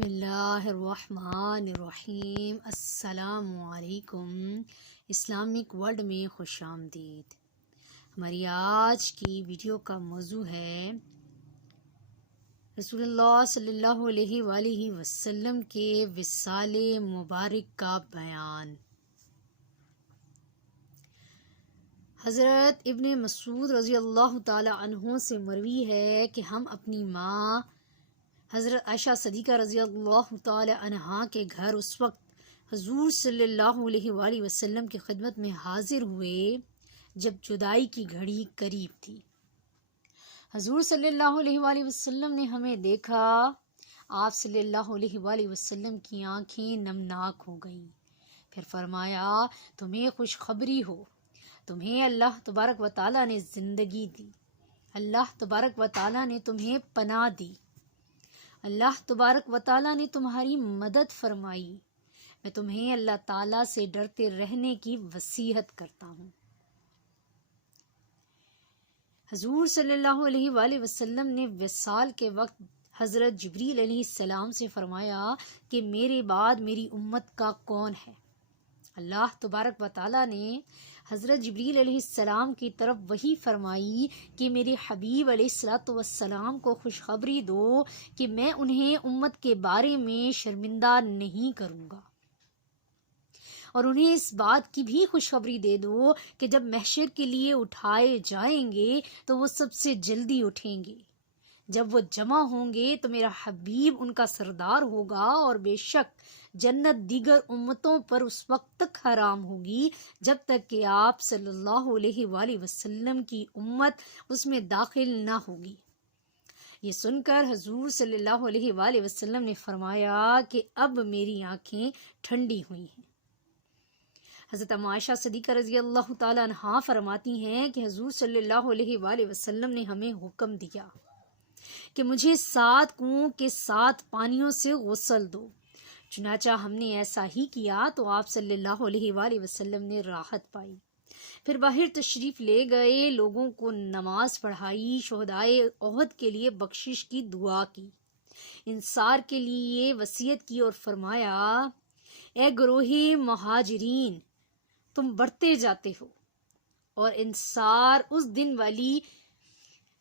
بسم اللہ الرحمن الرحیم۔ السلام علیکم۔ اسلامک ورلڈ میں خوش آمدید۔ ہماری آج کی ویڈیو کا موضوع ہے رسول اللہ صلی اللہ علیہ وآلہ وسلم کے وصال مبارک کا بیان۔ حضرت ابن مسعود رضی اللہ تعالی عنہ سے مروی ہے کہ ہم اپنی ماں حضرت عائشہ صدیقہ رضی اللہ تعالی عنہا کے گھر اس وقت حضور صلی اللہ علیہ وآلہ وسلم کی خدمت میں حاضر ہوئے جب جدائی کی گھڑی قریب تھی۔ حضور صلی اللہ علیہ وآلہ وسلم نے ہمیں دیکھا۔ آپ صلی اللہ علیہ وآلہ وسلم کی آنکھیں نمناک ہو گئیں۔ پھر فرمایا، تمہیں خوشخبری ہو، تمہیں اللہ تبارک و تعالیٰ نے زندگی دی، اللہ تبارک و تعالیٰ نے تمہیں پناہ دی، اللہ تبارک و تعالیٰ نے تمہاری مدد فرمائی۔ میں تمہیں اللہ تعالیٰ سے ڈرتے رہنے کی وصیت کرتا ہوں۔ حضور صلی اللہ علیہ وآلہ وسلم نے وصال کے وقت حضرت جبریل علیہ السلام سے فرمایا کہ میرے بعد میری امت کا کون ہے؟ اللہ تبارک و تعالیٰ نے حضرت جبریل علیہ السلام کی طرف وحی فرمائی کہ میرے حبیب علیہ الصلوۃ والسلام کو خوشخبری دو کہ میں انہیں امت کے بارے میں شرمندہ نہیں کروں گا، اور انہیں اس بات کی بھی خوشخبری دے دو کہ جب محشر کے لیے اٹھائے جائیں گے تو وہ سب سے جلدی اٹھیں گے۔ جب وہ جمع ہوں گے تو میرا حبیب ان کا سردار ہوگا، اور بے شک جنت دیگر امتوں پر اس وقت تک حرام ہوگی جب تک کہ آپ صلی اللہ علیہ وآلہ وسلم کی امت اس میں داخل نہ ہوگی۔ یہ سن کر حضور صلی اللہ علیہ وآلہ وسلم نے فرمایا کہ اب میری آنکھیں ٹھنڈی ہوئی ہیں۔ حضرت عائشہ صدیقہ رضی اللہ تعالی عنہا فرماتی ہیں کہ حضور صلی اللہ علیہ وآلہ وسلم نے ہمیں حکم دیا کہ مجھے 7 کنوؤں کے 7 پانیوں سے غسل دو۔ چنانچہ ہم نے ایسا ہی کیا تو آپ صلی اللہ علیہ وآلہ وسلم نے راحت پائی۔ پھر باہر تشریف لے گئے، لوگوں کو نماز پڑھائی، شہدائے احد کے لیے بخشش کی دعا کی، انصار کے لیے وصیت کی اور فرمایا، اے گروہ مہاجرین، تم بڑھتے جاتے ہو اور انصار اس دن والی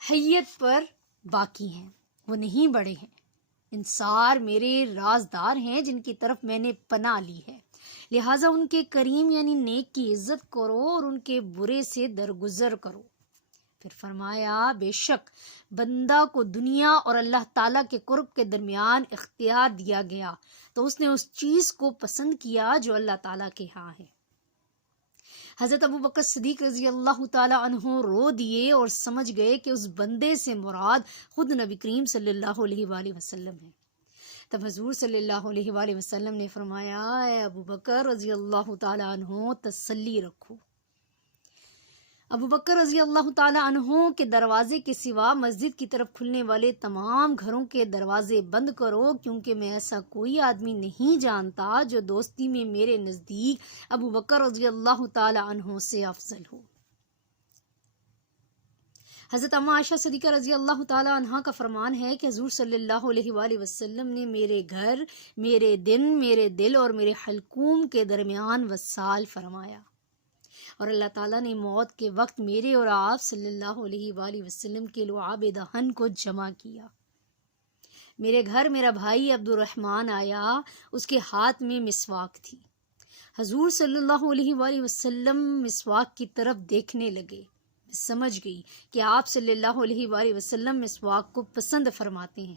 حیت پر باقی ہیں، وہ نہیں بڑھے ہیں۔ انصار میرے رازدار ہیں جن کی طرف میں نے پناہ لی ہے، لہٰذا ان کے کریم یعنی نیک کی عزت کرو اور ان کے برے سے درگزر کرو۔ پھر فرمایا، بے شک بندہ کو دنیا اور اللہ تعالیٰ کے قرب کے درمیان اختیار دیا گیا تو اس نے اس چیز کو پسند کیا جو اللہ تعالیٰ کے ہاں ہے۔ حضرت ابو بکر صدیق رضی اللہ تعالی عنہ رو دیے اور سمجھ گئے کہ اس بندے سے مراد خود نبی کریم صلی اللہ علیہ وآلہ وسلم ہے۔ تب حضور صلی اللہ علیہ وآلہ وسلم نے فرمایا، اے ابو بکر رضی اللہ تعالی عنہ، تسلی رکھو۔ ابو بکر رضی اللہ تعالی عنہ کے دروازے کے سوا مسجد کی طرف کھلنے والے تمام گھروں کے دروازے بند کرو، کیونکہ میں ایسا کوئی آدمی نہیں جانتا جو دوستی میں میرے نزدیک ابو بکر رضی اللہ تعالی عنہ سے افضل ہو۔ حضرت عائشہ صدیقہ رضی اللہ تعالی عنہا کا فرمان ہے کہ حضور صلی اللہ علیہ وآلہ وسلم نے میرے گھر، میرے دن، میرے دل اور میرے حلقوم کے درمیان وصال فرمایا، اور اللہ تعالیٰ نے موت کے وقت میرے اور آپ صلی اللہ علیہ وآلہ وسلم کے لعاب دہن کو جمع کیا۔ میرے گھر میرا بھائی عبد الرحمن آیا، اس کے ہاتھ میں مسواک تھی۔ حضور صلی اللہ علیہ وآلہ وسلم مسواک کی طرف دیکھنے لگے۔ میں سمجھ گئی کہ آپ صلی اللہ علیہ وآلہ وسلم مسواک کو پسند فرماتے ہیں،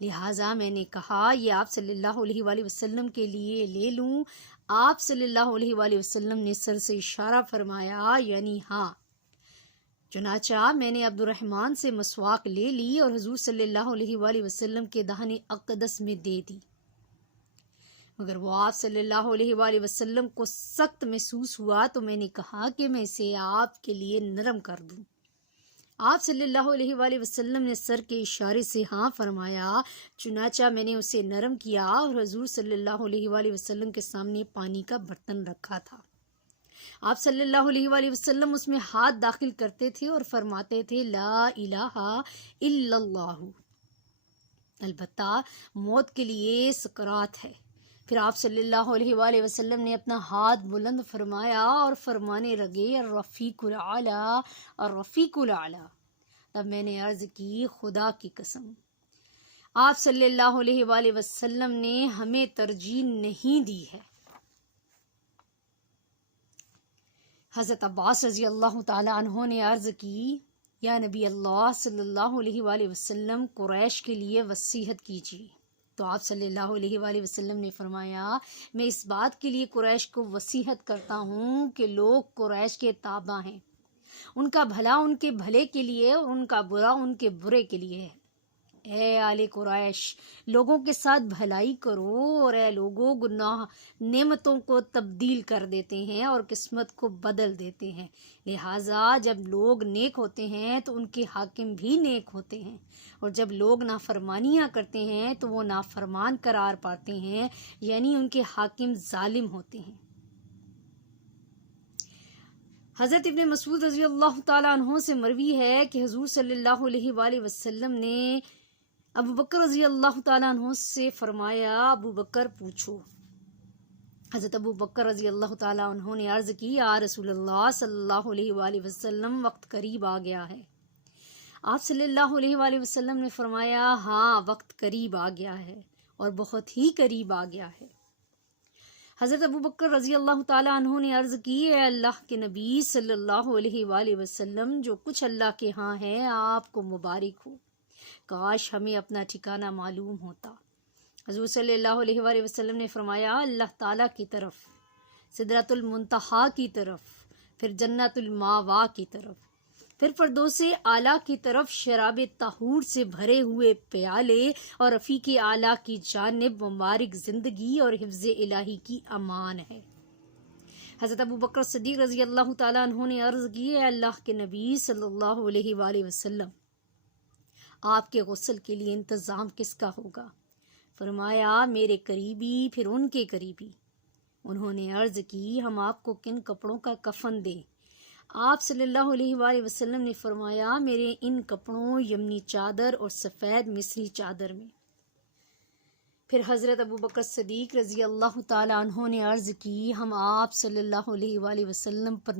لہٰذا میں نے کہا، یہ آپ صلی اللہ علیہ وآلہ وسلم کے لیے لے لوں؟ آپ صلی اللہ علیہ وآلہ وسلم نے سر سے اشارہ فرمایا، یعنی ہاں۔ چنانچہ میں نے عبد الرحمن سے مسواک لے لی اور حضور صلی اللہ علیہ وآلہ وسلم کے دہن اقدس میں دے دی، مگر وہ آپ صلی اللہ علیہ وآلہ وسلم کو سخت محسوس ہوا تو میں نے کہا کہ میں اسے آپ کے لیے نرم کر دوں۔ آپ صلی اللہ علیہ وآلہ وسلم نے سر کے اشارے سے ہاں فرمایا، چنانچہ میں نے اسے نرم کیا اور حضور صلی اللہ علیہ وآلہ وسلم کے سامنے پانی کا برتن رکھا تھا۔ آپ صلی اللہ علیہ وآلہ وسلم اس میں ہاتھ داخل کرتے تھے اور فرماتے تھے، لا الہ الا اللہ، البتہ موت کے لیے سکرات ہے۔ پھر آپ صلی اللہ علیہ وآلہ وسلم نے اپنا ہاتھ بلند فرمایا اور فرمانے لگے الرفیق الاعلیٰ الرفیق الاعلیٰ۔ تب میں نے عرض کی خدا کی قسم آپ صلی اللہ علیہ وآلہ وسلم نے ہمیں ترجیح نہیں دی ہے۔ حضرت عباس رضی اللہ تعالی عنہ نے عرض کی یا نبی اللہ صلی اللہ علیہ وآلہ وسلم قریش کے لیے وصیت کیجیے۔ تو آپ صلی اللہ علیہ وآلہ وسلم نے فرمایا میں اس بات کے لیے قریش کو وصیت کرتا ہوں کہ لوگ قریش کے تابع ہیں، ان کا بھلا ان کے بھلے کے لیے اور ان کا برا ان کے برے کے لیے ہے۔ اے آل قریش لوگوں کے ساتھ بھلائی کرو، اور اے لوگوں گناہ نعمتوں کو تبدیل کر دیتے ہیں اور قسمت کو بدل دیتے ہیں، لہٰذا جب لوگ نیک ہوتے ہیں تو ان کے حاکم بھی نیک ہوتے ہیں، اور جب لوگ نافرمانیاں کرتے ہیں تو وہ نافرمان قرار پاتے ہیں، یعنی ان کے حاکم ظالم ہوتے ہیں۔ حضرت ابن مسعود رضی اللہ تعالیٰ عنہ سے مروی ہے کہ حضور صلی اللہ علیہ وآلہ وسلم نے ابو بکر رضی اللہ تعالیٰ عنہ سے فرمایا ابو بکر پوچھو۔ حضرت ابو بکر رضی اللہ تعالیٰ عنہ نے عرض کی یا رسول اللہ صلی اللہ علیہ وآلہ وسلم وقت قریب آ گیا ہے۔ آپ صلی اللہ علیہ وآلہ وسلم نے فرمایا ہاں وقت قریب آ گیا ہے اور بہت ہی قریب آ گیا ہے۔ حضرت ابو بکر رضی اللہ تعالیٰ عنہ نے عرض کی اے اللہ کے نبی صلی اللہ علیہ وآلہ وسلم جو کچھ اللہ کے ہاں ہے آپ کو مبارک ہو، کاش ہمیں اپنا ٹھکانہ معلوم ہوتا۔ حضور صلی اللہ علیہ وآلہ وسلم نے فرمایا اللہ تعالیٰ کی طرف، سدرۃ المنتہا کی طرف، پھر جنت الماوا کی طرف، پھر فردوس اعلیٰ کی طرف شراب طہور سے بھرے ہوئے پیالے اور رفیق اعلیٰ کی جانب مبارک زندگی اور حفظ الہی کی امان ہے۔ حضرت ابو بکر صدیق رضی اللہ تعالیٰ عنہ نے عرض کی اے اللہ کے نبی صلی اللہ علیہ وآلہ وسلم آپ کے غسل کے لیے انتظام کس کا ہوگا؟ فرمایا میرے قریبی پھر ان کے قریبی۔ انہوں نے عرض کی ہم آپ کو کن کپڑوں کا کفن دیں؟ آپ صلی اللہ علیہ وآلہ وسلم نے فرمایا میرے ان کپڑوں یمنی چادر اور سفید مصری چادر میں۔ پھر حضرت ابو بکر صدیق رضی اللہ تعالیٰ عنہ نے عرض کی ہم آپ صلی اللہ علیہ وآلہ وسلم پر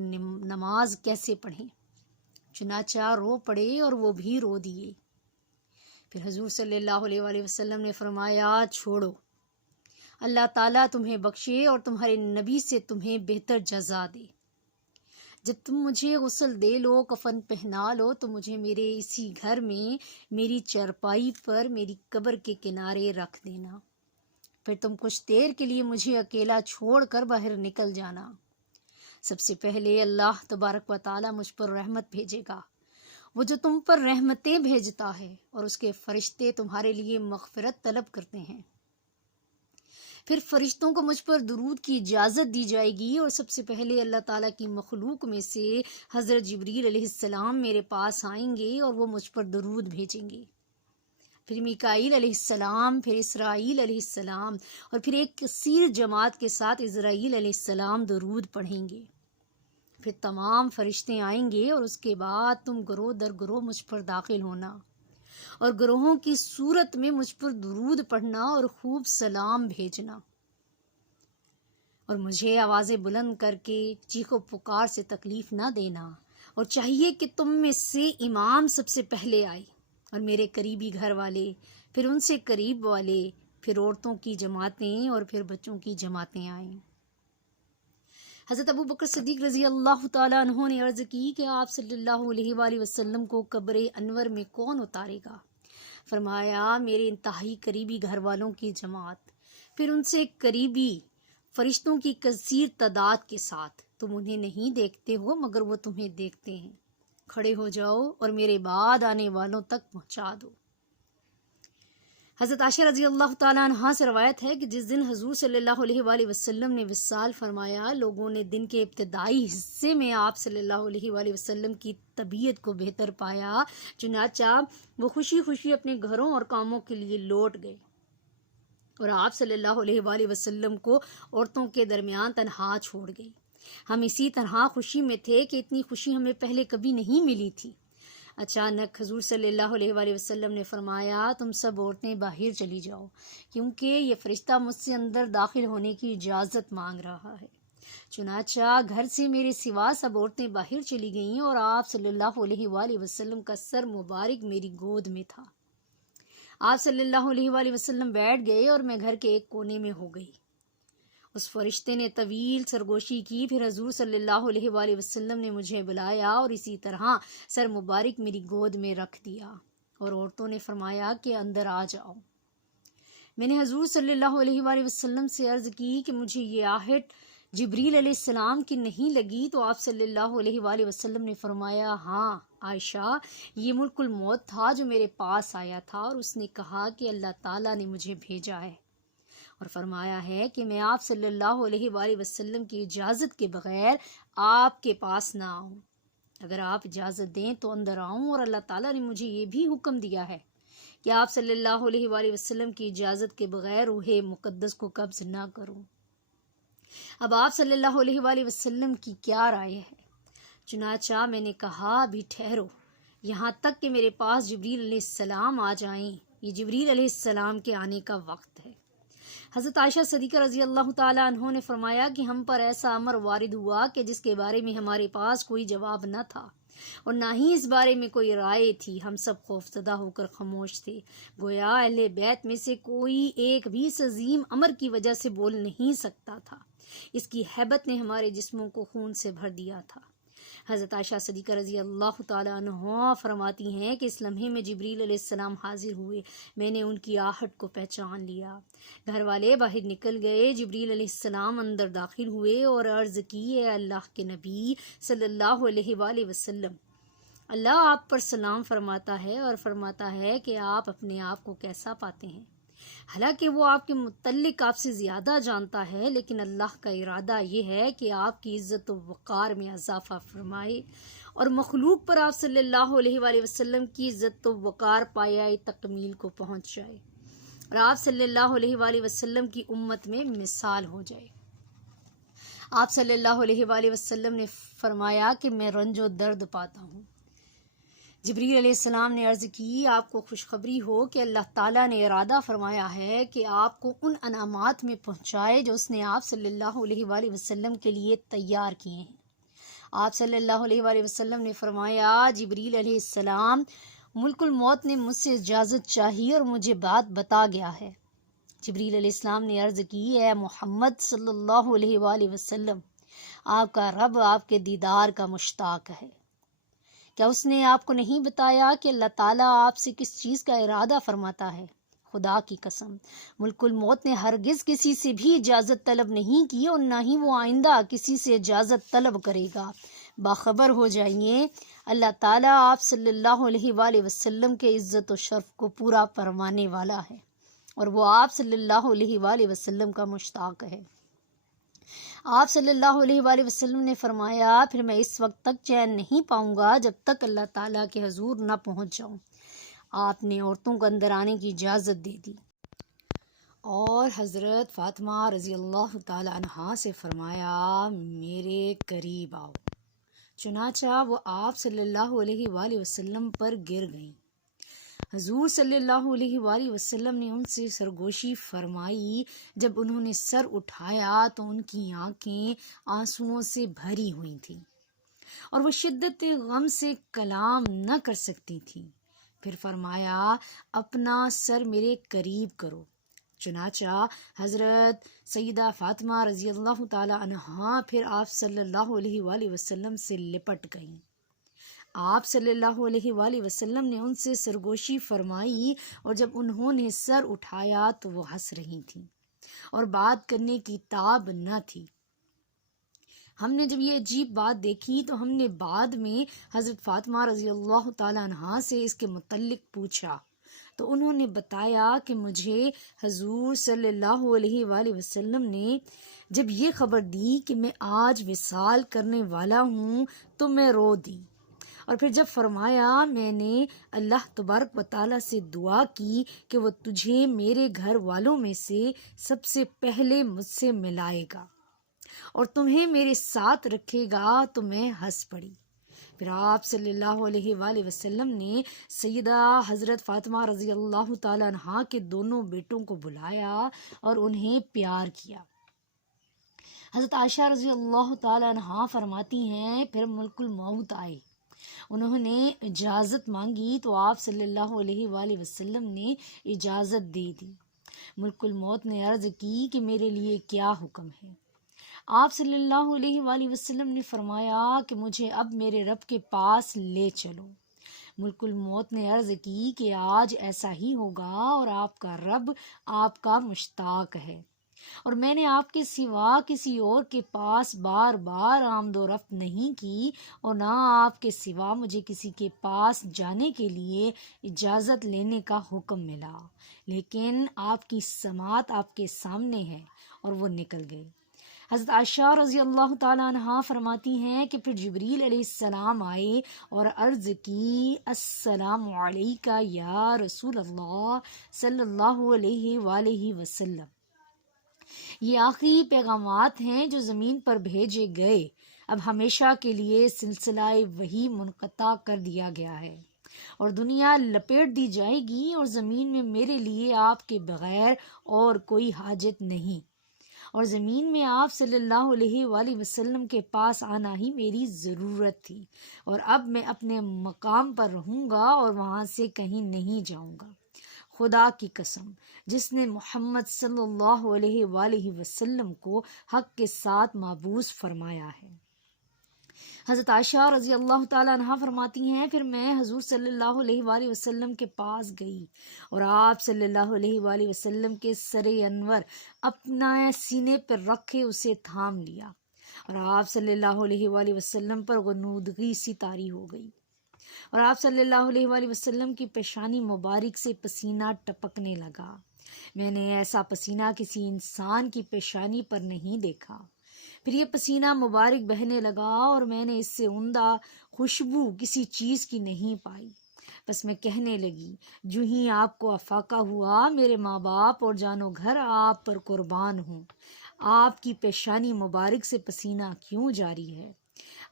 نماز کیسے پڑھیں؟ چنانچہ رو پڑے اور وہ بھی رو دیے۔ پھر حضور صلی اللہ علیہ وآلہ وسلم نے فرمایا چھوڑو، اللہ تعالیٰ تمہیں بخشے اور تمہارے نبی سے تمہیں بہتر جزا دے۔ جب تم مجھے غسل دے لو کفن پہنا لو تو مجھے میرے اسی گھر میں میری چارپائی پر میری قبر کے کنارے رکھ دینا، پھر تم کچھ دیر کے لیے مجھے اکیلا چھوڑ کر باہر نکل جانا۔ سب سے پہلے اللہ تبارک و تعالیٰ مجھ پر رحمت بھیجے گا، وہ جو تم پر رحمتیں بھیجتا ہے، اور اس کے فرشتے تمہارے لیے مغفرت طلب کرتے ہیں۔ پھر فرشتوں کو مجھ پر درود کی اجازت دی جائے گی، اور سب سے پہلے اللہ تعالیٰ کی مخلوق میں سے حضرت جبریل علیہ السلام میرے پاس آئیں گے اور وہ مجھ پر درود بھیجیں گے۔ پھر میکائیل علیہ السلام، پھر اسرائیل علیہ السلام، اور پھر ایک کثیر جماعت کے ساتھ اسرائیل علیہ السلام درود پڑھیں گے۔ پھر تمام فرشتے آئیں گے اور اس کے بعد تم گروہ در گروہ مجھ پر داخل ہونا اور گروہوں کی صورت میں مجھ پر درود پڑھنا اور خوب سلام بھیجنا، اور مجھے آوازیں بلند کر کے چیخ و پکار سے تکلیف نہ دینا، اور چاہیے کہ تم میں سے امام سب سے پہلے آئے اور میرے قریبی گھر والے، پھر ان سے قریب والے، پھر عورتوں کی جماعتیں اور پھر بچوں کی جماعتیں آئیں۔ حضرت ابو بکر صدیق رضی اللہ تعالیٰ عنہ نے عرض کی کہ آپ صلی اللہ علیہ وآلہ وسلم کو قبر انور میں کون اتارے گا؟ فرمایا میرے انتہائی قریبی گھر والوں کی جماعت، پھر ان سے قریبی فرشتوں کی کثیر تعداد کے ساتھ۔ تم انہیں نہیں دیکھتے ہو مگر وہ تمہیں دیکھتے ہیں، کھڑے ہو جاؤ اور میرے بعد آنے والوں تک پہنچا دو۔ حضرت عائشہ رضی اللہ تعالیٰ عنہا سے روایت ہے کہ جس دن حضور صلی اللہ علیہ وآلہ وسلم نے وصال فرمایا، لوگوں نے دن کے ابتدائی حصے میں آپ صلی اللہ علیہ وآلہ وسلم کی طبیعت کو بہتر پایا، چنانچہ وہ خوشی خوشی اپنے گھروں اور کاموں کے لیے لوٹ گئے، اور آپ صلی اللہ علیہ وآلہ وسلم کو عورتوں کے درمیان تنہا چھوڑ گئی۔ ہم اسی طرح خوشی میں تھے کہ اتنی خوشی ہمیں پہلے کبھی نہیں ملی تھی۔ اچانک حضور صلی اللہ علیہ وآلہ وسلم نے فرمایا تم سب عورتیں باہر چلی جاؤ، کیونکہ یہ فرشتہ مجھ سے اندر داخل ہونے کی اجازت مانگ رہا ہے۔ چنانچہ گھر سے میرے سوا سب عورتیں باہر چلی گئیں اور آپ صلی اللہ علیہ وآلہ وسلم کا سر مبارک میری گود میں تھا۔ آپ صلی اللہ علیہ وآلہ وسلم بیٹھ گئے اور میں گھر کے ایک کونے میں ہو گئی۔ اس فرشتے نے طویل سرگوشی کی، پھر حضور صلی اللہ علیہ وآلہ وسلم نے مجھے بلایا اور اسی طرح سر مبارک میری گود میں رکھ دیا، اور عورتوں نے فرمایا کہ اندر آ جاؤ۔ میں نے حضور صلی اللہ علیہ وآلہ وسلم سے عرض کی کہ مجھے یہ آہٹ جبریل علیہ السلام کی نہیں لگی، تو آپ صلی اللہ علیہ وآلہ وسلم نے فرمایا ہاں عائشہ، یہ ملک الموت تھا جو میرے پاس آیا تھا، اور اس نے کہا کہ اللہ تعالیٰ نے مجھے بھیجا ہے اور فرمایا ہے کہ میں آپ صلی اللہ علیہ وآلہ وسلم کی اجازت کے بغیر آپ کے پاس نہ آؤں۔ اگر آپ اجازت دیں تو اندر آؤں، اور اللہ تعالیٰ نے مجھے یہ بھی حکم دیا ہے کہ آپ صلی اللہ علیہ وآلہ وسلم کی اجازت کے بغیر روح مقدس کو قبض نہ کروں۔ اب آپ صلی اللہ علیہ وآلہ وسلم کی کیا رائے ہے؟ چنانچہ میں نے کہا ابھی ٹھہرو، یہاں تک کہ میرے پاس جبریل علیہ السلام آ جائیں، یہ جبریل علیہ السلام کے آنے کا وقت ہے۔ حضرت عائشہ صدیقہ رضی اللہ تعالیٰ عنہ نے فرمایا کہ ہم پر ایسا امر وارد ہوا کہ جس کے بارے میں ہمارے پاس کوئی جواب نہ تھا اور نہ ہی اس بارے میں کوئی رائے تھی۔ ہم سب خوفزدہ ہو کر خاموش تھے، گویا اہل بیت میں سے کوئی ایک بھی اس عظیم امر کی وجہ سے بول نہیں سکتا تھا۔ اس کی ہیبت نے ہمارے جسموں کو خون سے بھر دیا تھا۔ حضرت عائشہ صدیقہ رضی اللہ تعالیٰ عنہ فرماتی ہیں کہ اس لمحے میں جبریل علیہ السلام حاضر ہوئے، میں نے ان کی آہٹ کو پہچان لیا۔ گھر والے باہر نکل گئے، جبریل علیہ السلام اندر داخل ہوئے اور عرض کی اے اللہ کے نبی صلی اللہ علیہ وآلہ وسلم، اللہ آپ پر سلام فرماتا ہے اور فرماتا ہے کہ آپ اپنے آپ کو کیسا پاتے ہیں۔ حالانکہ وہ آپ کے متعلق آپ سے زیادہ جانتا ہے، لیکن اللہ کا ارادہ یہ ہے کہ آپ کی عزت و وقار میں اضافہ فرمائے اور مخلوق پر آپ صلی اللہ علیہ وآلہ وسلم کی عزت و وقار پایۂ تکمیل کو پہنچ جائے اور آپ صلی اللہ علیہ وآلہ وسلم کی امت میں مثال ہو جائے۔ آپ صلی اللہ علیہ وآلہ وسلم نے فرمایا کہ میں رنج و درد پاتا ہوں۔ جبریل علیہ السلام نے عرض کی آپ کو خوشخبری ہو کہ اللہ تعالیٰ نے ارادہ فرمایا ہے کہ آپ کو ان انعامات میں پہنچائے جو اس نے آپ صلی اللہ علیہ وآلہ وسلم کے لیے تیار کیے ہیں۔ آپ صلی اللہ علیہ وآلہ وسلم نے فرمایا جبریل علیہ السلام، ملک الموت نے مجھ سے اجازت چاہی اور مجھے بات بتا گیا ہے۔ جبریل علیہ السلام نے عرض کی اے محمد صلی اللہ علیہ وآلہ وسلم، آپ کا رب آپ کے دیدار کا مشتاق ہے۔ کیا اس نے آپ کو نہیں بتایا کہ اللہ تعالیٰ آپ سے کس چیز کا ارادہ فرماتا ہے؟ خدا کی قسم، ملک الموت نے ہرگز کسی سے بھی اجازت طلب نہیں کی اور نہ ہی وہ آئندہ کسی سے اجازت طلب کرے گا۔ باخبر ہو جائیے اللہ تعالیٰ آپ صلی اللہ علیہ وآلہ وسلم کے عزت و شرف کو پورا فرمانے والا ہے اور وہ آپ صلی اللہ علیہ وآلہ وسلم کا مشتاق ہے۔ آپ صلی اللہ علیہ وآلہ وسلم نے فرمایا پھر میں اس وقت تک چین نہیں پاؤں گا جب تک اللہ تعالیٰ کے حضور نہ پہنچ جاؤں۔ آپ نے عورتوں کو اندر آنے کی اجازت دے دی اور حضرت فاطمہ رضی اللہ تعالی عنہا سے فرمایا میرے قریب آؤ۔ چنانچہ وہ آپ صلی اللہ علیہ وآلہ وسلم پر گر گئیں۔ حضور صلی اللہ علیہ وآلہ وسلم نے ان سے سرگوشی فرمائی۔ جب انہوں نے سر اٹھایا تو ان کی آنکھیں آنسوؤں سے بھری ہوئی تھیں اور وہ شدت غم سے کلام نہ کر سکتی تھیں۔ پھر فرمایا اپنا سر میرے قریب کرو۔ چنانچہ حضرت سیدہ فاطمہ رضی اللہ تعالی عنہا پھر آپ صلی اللہ علیہ وآلہ وسلم سے لپٹ گئیں۔ آپ صلی اللہ علیہ وآلہ وسلم نے ان سے سرگوشی فرمائی اور جب انہوں نے سر اٹھایا تو وہ ہنس رہی تھیں اور بات کرنے کی تاب نہ تھی۔ ہم نے جب یہ عجیب بات دیکھی تو ہم نے بعد میں حضرت فاطمہ رضی اللہ تعالی عنہا سے اس کے متعلق پوچھا تو انہوں نے بتایا کہ مجھے حضور صلی اللہ علیہ وآلہ وسلم نے جب یہ خبر دی کہ میں آج وصال کرنے والا ہوں تو میں رو دی، اور پھر جب فرمایا میں نے اللہ تبارک و تعالیٰ سے دعا کی کہ وہ تجھے میرے گھر والوں میں سے سب سے پہلے مجھ سے ملائے گا اور تمہیں میرے ساتھ رکھے گا، تو میں ہنس پڑی۔ پھر آپ صلی اللہ علیہ وآلہ وسلم نے سیدہ حضرت فاطمہ رضی اللہ تعالیٰ عنہا کے دونوں بیٹوں کو بلایا اور انہیں پیار کیا۔ حضرت عائشہ رضی اللہ تعالیٰ عنہا فرماتی ہیں پھر ملک الموت آئے، انہوں نے اجازت مانگی تو آپ صلی اللہ علیہ وآلہ وسلم نے اجازت دے دی۔ ملک الموت نے عرض کی کہ میرے لیے کیا حکم ہے؟ آپ صلی اللہ علیہ وآلہ وسلم نے فرمایا کہ مجھے اب میرے رب کے پاس لے چلو۔ ملک الموت نے عرض کی کہ آج ایسا ہی ہوگا اور آپ کا رب آپ کا مشتاق ہے، اور میں نے آپ کے سوا کسی اور کے پاس بار بار آمد و رفت نہیں کی، اور نہ آپ کے سوا مجھے کسی کے پاس جانے کے لیے اجازت لینے کا حکم ملا، لیکن آپ کی سماعت آپ کے سامنے ہے۔ اور وہ نکل گئے۔ حضرت عائشہ رضی اللہ تعالیٰ عنہا فرماتی ہیں کہ پھر جبریل علیہ السلام آئے اور عرض کی السلام علیکہ یا رسول اللہ صلی اللہ علیہ وآلہ وسلم، یہ آخری پیغامات ہیں جو زمین پر بھیجے گئے، اب ہمیشہ کے لیے سلسلہ وحی منقطع کر دیا گیا ہے اور دنیا لپیٹ دی جائے گی، اور زمین میں میرے لیے آپ کے بغیر اور کوئی حاجت نہیں، اور زمین میں آپ صلی اللہ علیہ وآلہ وسلم کے پاس آنا ہی میری ضرورت تھی، اور اب میں اپنے مقام پر رہوں گا اور وہاں سے کہیں نہیں جاؤں گا۔ خدا کی قسم جس نے محمد صلی اللہ علیہ وآلہ وسلم کو حق کے ساتھ مبعوث فرمایا ہے۔ حضرت عائشہ رضی اللہ تعالیٰ عنہا فرماتی ہیں پھر میں حضور صلی اللہ علیہ وآلہ وسلم کے پاس گئی اور آپ صلی اللہ علیہ وآلہ وسلم کے سر انور اپنا سینے پر رکھے اسے تھام لیا، اور آپ صلی اللہ علیہ وآلہ وسلم پر غنودگی سی طاری ہو گئی، اور آپ صلی اللہ علیہ وآلہ وسلم کی پیشانی مبارک سے پسینہ ٹپکنے لگا۔ میں نے ایسا پسینہ کسی انسان کی پیشانی پر نہیں دیکھا۔ پھر یہ پسینہ مبارک بہنے لگا اور میں نے اس سے عمدہ خوشبو کسی چیز کی نہیں پائی۔ بس میں کہنے لگی جو ہی آپ کو افاقہ ہوا، میرے ماں باپ اور جان و گھر آپ پر قربان ہوں، آپ کی پیشانی مبارک سے پسینہ کیوں جاری ہے؟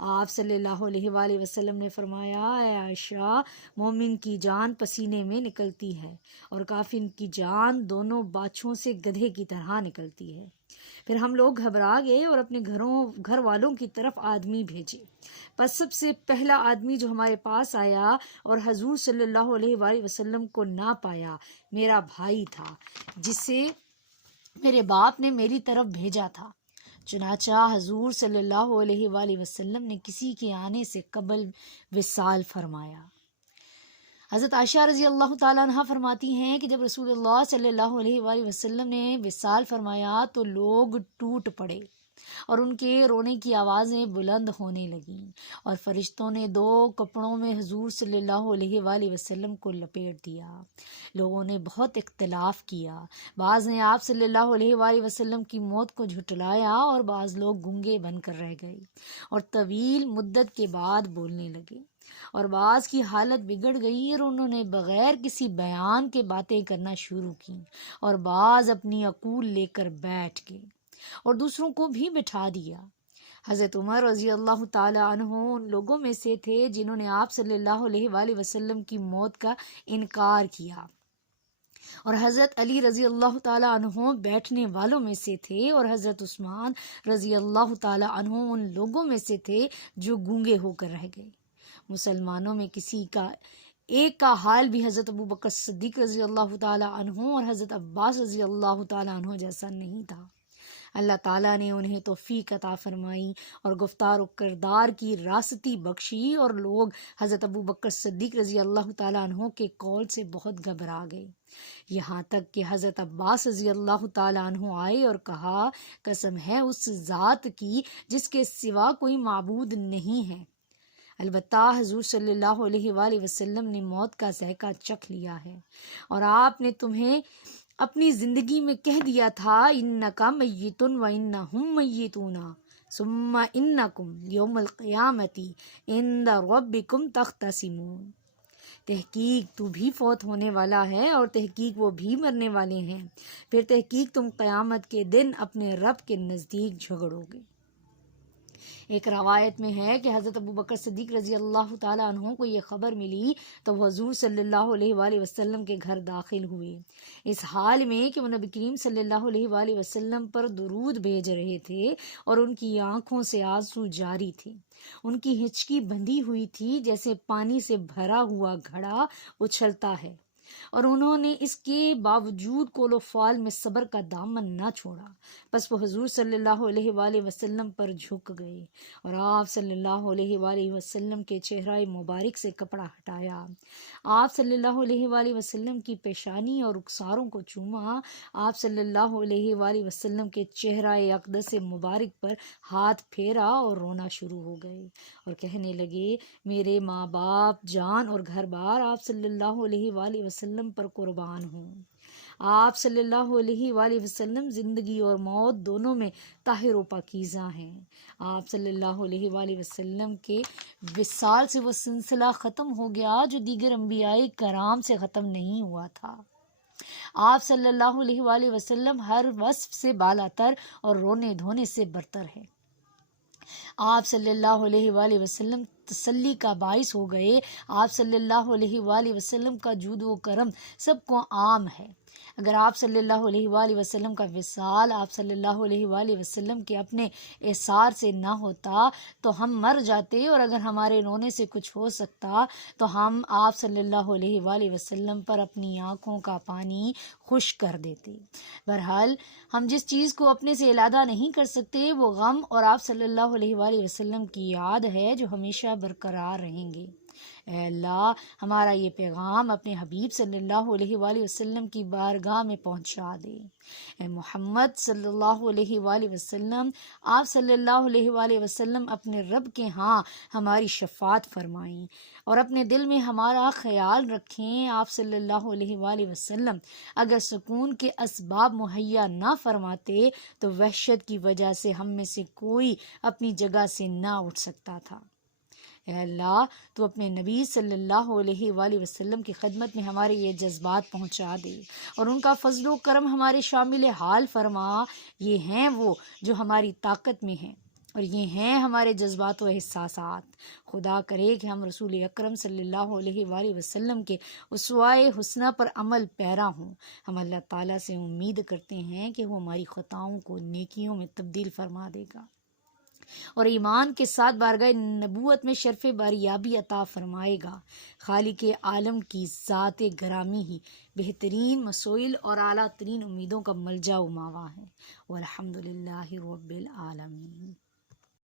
آپ صلی اللہ علیہ وآلہ وسلم نے فرمایا اے عائشہ، مومن کی جان پسینے میں نکلتی ہے اور کافر کی جان دونوں باچھوں سے گدھے کی طرح نکلتی ہے۔ پھر ہم لوگ گھبرا گئے اور اپنے گھر والوں کی طرف آدمی بھیجے۔ پس سب سے پہلا آدمی جو ہمارے پاس آیا اور حضور صلی اللہ علیہ وآلہ وسلم کو نہ پایا، میرا بھائی تھا جسے میرے باپ نے میری طرف بھیجا تھا۔ چنانچہ حضور صلی اللہ علیہ وآلہ وسلم نے کسی کے آنے سے قبل وصال فرمایا۔ حضرت عائشہ رضی اللہ تعالیٰ عنہ فرماتی ہیں کہ جب رسول اللہ صلی اللہ علیہ وآلہ وسلم نے وصال فرمایا تو لوگ ٹوٹ پڑے اور ان کے رونے کی آوازیں بلند ہونے لگیں، اور فرشتوں نے 2 کپڑوں میں حضور صلی اللہ علیہ وآلہ وسلم کو لپیٹ دیا۔ لوگوں نے بہت اختلاف کیا، بعض نے آپ صلی اللہ علیہ وآلہ وسلم کی موت کو جھٹلایا اور بعض لوگ گونگے بن کر رہ گئے اور طویل مدت کے بعد بولنے لگے، اور بعض کی حالت بگڑ گئی اور انہوں نے بغیر کسی بیان کے باتیں کرنا شروع کی، اور بعض اپنی عقول لے کر بیٹھ گئے اور دوسروں کو بھی بٹھا دیا۔ حضرت عمر رضی اللہ تعالیٰ عنہ ان لوگوں میں سے تھے جنہوں نے آپ صلی اللہ علیہ وآلہ وسلم کی موت کا انکار کیا، اور حضرت علی رضی اللہ تعالیٰ عنہ بیٹھنے والوں میں سے تھے، اور حضرت عثمان رضی اللہ تعالیٰ عنہ ان لوگوں میں سے تھے جو گونگے ہو کر رہ گئے۔ مسلمانوں میں کسی کا ایک کا حال بھی حضرت ابوبکر صدیق رضی اللہ تعالیٰ عنہ اور حضرت عباس رضی اللہ تعالیٰ عنہ جیسا نہیں تھا۔ اللہ تعالیٰ نے انہیں توفیق عطا فرمائی اور گفتار و کردار کی راستی بخشی، اور لوگ حضرت ابوبکر صدیق رضی اللہ تعالیٰ عنہ کے قول سے بہت گھبرا گئے، یہاں تک کہ حضرت عباس رضی اللہ تعالیٰ عنہ آئے اور کہا قسم ہے اس ذات کی جس کے سوا کوئی معبود نہیں ہے، البتہ حضور صلی اللہ علیہ وآلہ وسلم نے موت کا ذائقہ چکھ لیا ہے، اور آپ نے تمہیں اپنی زندگی میں کہہ دیا تھا انکا میتن و انہم میتون ثم انکم یوم القیامت عند ربکم تختصمون، تحقیق تو بھی فوت ہونے والا ہے اور تحقیق وہ بھی مرنے والے ہیں، پھر تحقیق تم قیامت کے دن اپنے رب کے نزدیک جھگڑو گے۔ ایک روایت میں ہے کہ حضرت ابوبکر صدیق رضی اللہ تعالیٰ عنہ کو یہ خبر ملی تو وہ حضور صلی اللہ علیہ وآلہ وسلم کے گھر داخل ہوئے، اس حال میں کہ وہ نبی کریم صلی اللہ علیہ وآلہ وسلم پر درود بھیج رہے تھے اور ان کی آنکھوں سے آنسو جاری تھے، ان کی ہچکی بندھی ہوئی تھی جیسے پانی سے بھرا ہوا گھڑا اچھلتا ہے، اور انہوں نے اس کے باوجود کول و فال میں صبر کا دامن نہ چھوڑا، بس وہ حضور صلی اللہ علیہ وآلہ وسلم پر جھک گئے اور آپ صلی اللہ علیہ وآلہ وسلم کے چہرہ مبارک سے کپڑا ہٹایا، آپ صلی اللہ علیہ وآلہ وسلم کی پیشانی اور رخساروں کو چوما، آپ صلی اللہ علیہ وآلہ وسلم کے چہرہ اقدس مبارک پر ہاتھ پھیرا اور رونا شروع ہو گئے اور کہنے لگے، میرے ماں باپ، جان اور گھر بار آپ صلی اللہ علیہ وآلہ وسلم پر قربان ہوں۔ آپ صلی اللہ علیہ وآلہ وسلم زندگی اور موت دونوں میں طاہر و پاکیزہ ہیں۔ آپ صلی اللہ علیہ وآلہ وسلم کے وصال سے وہ سلسلہ ختم ہو گیا جو دیگر انبیاء کرام سے ختم نہیں ہوا تھا۔ آپ صلی اللہ علیہ وآلہ وسلم ہر وصف سے بالا تر اور رونے دھونے سے برتر ہے۔ آپ صلی اللہ علیہ وآلہ وسلم تسلی کا باعث ہو گئے، آپ صلی اللہ علیہ وآلہ وسلم کا جود و کرم سب کو عام ہے۔ اگر آپ صلی اللہ علیہ وآلہ وسلم کا وصال آپ صلی اللہ علیہ وآلہ وسلم کے اپنے احسار سے نہ ہوتا تو ہم مر جاتے، اور اگر ہمارے رونے سے کچھ ہو سکتا تو ہم آپ صلی اللہ علیہ وآلہ وسلم پر اپنی آنکھوں کا پانی خشک کر دیتے۔ بہرحال ہم جس چیز کو اپنے سے علادہ نہیں کر سکتے وہ غم اور آپ صلی اللہ علیہ وآلہ وسلم کی یاد ہے جو ہمیشہ برقرار رہیں گے۔ اے اللہ، ہمارا یہ پیغام اپنے حبیب صلی اللہ علیہ وآلہ وسلم کی بارگاہ میں پہنچا دے۔ اے محمد صلی اللہ علیہ وآلہ وسلم، آپ صلی اللہ علیہ وآلہ وسلم اپنے رب کے ہاں ہماری شفاعت فرمائیں اور اپنے دل میں ہمارا خیال رکھیں۔ آپ صلی اللہ علیہ وآلہ وسلم اگر سکون کے اسباب مہیا نہ فرماتے تو وحشت کی وجہ سے ہم میں سے کوئی اپنی جگہ سے نہ اٹھ سکتا تھا۔ اے اللہ، تو اپنے نبی صلی اللہ علیہ وآلہ وسلم کی خدمت میں ہمارے یہ جذبات پہنچا دے اور ان کا فضل و کرم ہمارے شامل حال فرما۔ یہ ہیں وہ جو ہماری طاقت میں ہیں اور یہ ہیں ہمارے جذبات و احساسات۔ خدا کرے کہ ہم رسول اکرم صلی اللہ علیہ وآلہ وسلم کے اسوائے حسنہ پر عمل پیرا ہوں۔ ہم اللہ تعالیٰ سے امید کرتے ہیں کہ وہ ہماری خطاؤں کو نیکیوں میں تبدیل فرما دے گا اور ایمان کے ساتھ بارگاہ نبوت میں شرف باریابی عطا فرمائے گا۔ خالق عالم کی ذات گرامی ہی بہترین مسائل اور اعلیٰ ترین امیدوں کا ملجا و ماوا ہے، والحمدللہ رب العالمین۔